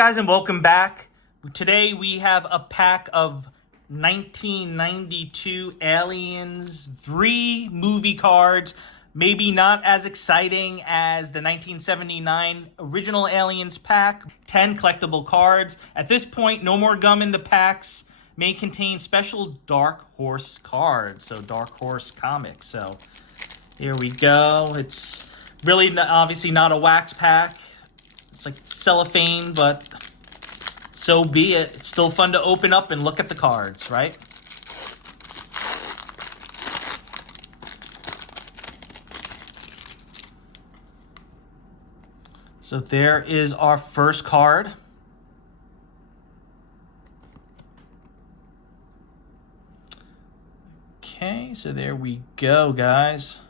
guys, and welcome back. Today we have a pack of 1992 Aliens, 3 movie cards. Maybe not as exciting as the 1979 original Aliens pack. 10 collectible cards. At this point, no more gum in the packs. May contain special Dark Horse cards. So Dark Horse comics. So here we go. It's really obviously not a wax pack. It's like cellophane, but so be it. It's still fun to open up and look at the cards, right? So there is our first card. Okay, so there we go, guys.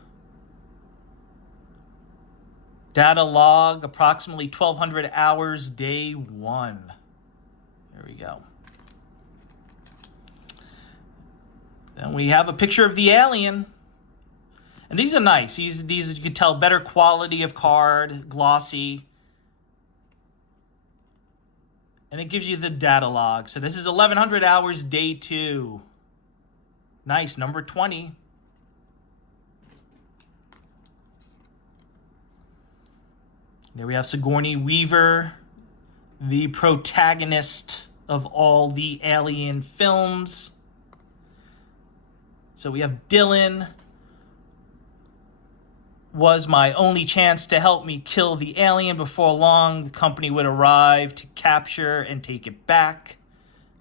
Data log, approximately 1,200 hours, day 1. There we go. Then we have a picture of the alien. And these are nice. These you can tell, better quality of card, glossy. And it gives you the data log. So this is 1,100 hours, day 2. Nice, number 20. There we have Sigourney Weaver, the protagonist of all the Alien films. So we have Dylan. Was my only chance to help me kill the alien. Before long, the company would arrive to capture and take it back.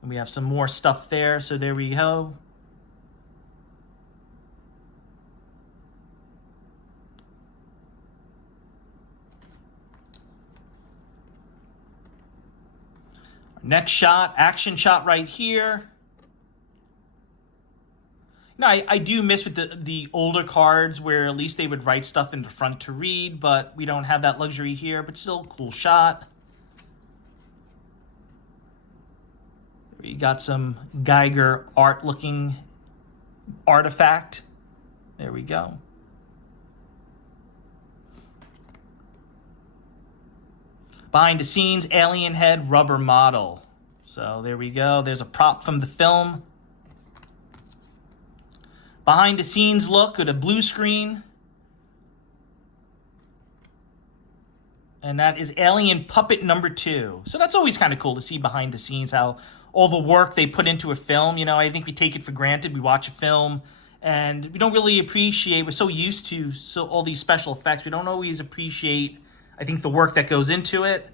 And we have some more stuff there, so there we go. Next shot, action shot right here. No, I do miss with the older cards where at least they would write stuff in the front to read, but we don't have that luxury here, but still cool shot. We got some Geiger art looking artifact. There we go. Behind the scenes, alien head rubber model. So there we go. There's a prop from the film. Behind the scenes look with a blue screen. And that is Alien Puppet number 2. So that's always kind of cool to see behind the scenes how all the work they put into a film. You know, I think we take it for granted. We watch a film and we don't really appreciate, we're so used to all these special effects. We don't always appreciate, I think, the work that goes into it.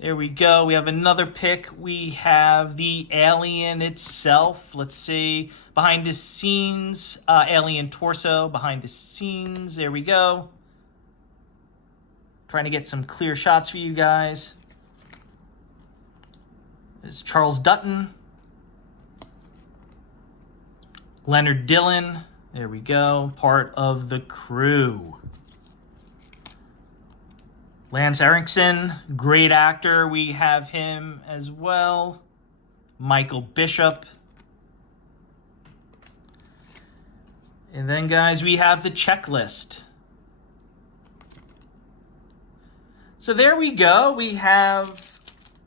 There we go. We have another pick. We have the alien itself. Let's see. Behind the scenes, alien torso. Behind the scenes. There we go. Trying to get some clear shots for you guys. There's Charles Dutton. Leonard Dillon. There we go. Part of the crew. Lance Erickson, great actor. We have him as well. Michael Bishop. And then, guys, we have the checklist. So there we go. We have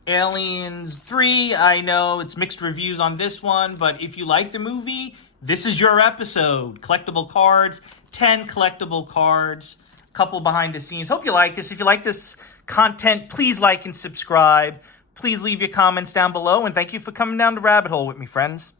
Aliens 3. I know it's mixed reviews on this one, but if you like the movie, this is your episode. Collectible cards, 10 collectible cards. Couple behind the scenes. Hope you like this. If you like this content, please like and subscribe. Please leave your comments down below, and thank you for coming down the rabbit hole with me, friends.